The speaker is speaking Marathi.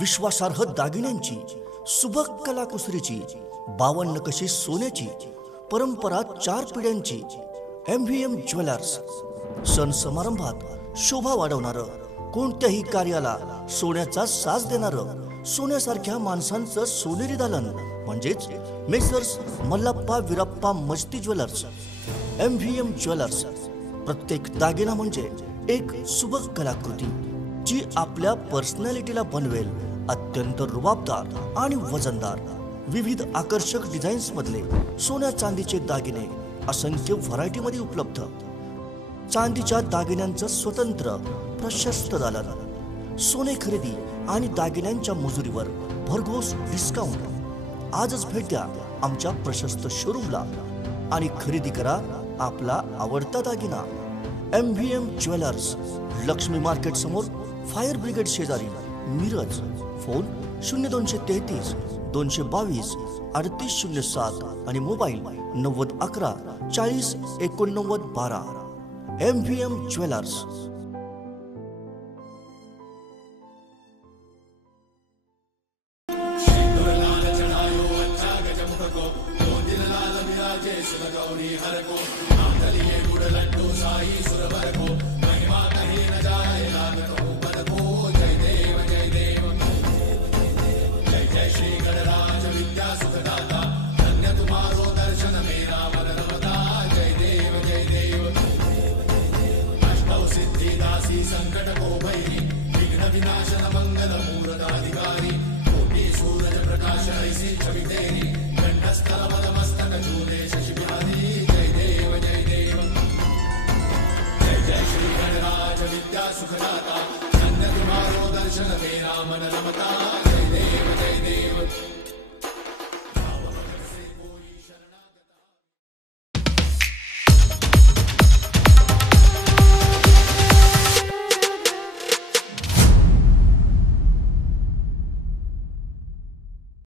विश्वासार्ह दागिन्यांची, सुबक कलाकुसरीची, 52 नकाशे सोन्याची, परंपरा 4 पिढ्यांची MVM ज्वेलर्स. सण समारंभात शोभा वाढवणारं, कोणत्याही कार्याला सोन्याचा साज देणारं, सोन्यासारख्या माणसांचं सोनेरी दालन म्हणजेच मेसर्स मल्लाप्पा वीरप्पा मस्ती ज्वेलर्स. MVM jewellers. प्रत्येक दागिना म्हणजे एक सुबक कलाकृती जी आपल्या पर्सनॅलिटीला बनवेल अत्यंत रुबाबदार आणि वजनदार. विविध आकर्षक डिझाईन्स मधले सोन्या चांदीचे दागिने असंख्य व्हरायटीमध्ये उपलब्ध. चांदीच्या दागिन्यांचं स्वतंत्र प्रशस्त दालन. सोने खरेदी आणि दागिन्यांच्या मजुरीवर भरघोस डिस्काउंट. आजच भेट द्या आमच्या प्रशस्त शोरूमला आणि खरेदी करा आपला आवडता दागिना. MVM ज्वेलर्स, लक्ष्मी मार्केट समोर, फायर ब्रिगेड शेजारी, मिरज. फोन 0233 222 3807 आणि मोबाईल 9011 40 89 12. MVM jewellers. सुखदाता, धन्य तुम्हारो दर्शन मेरा मन रमता.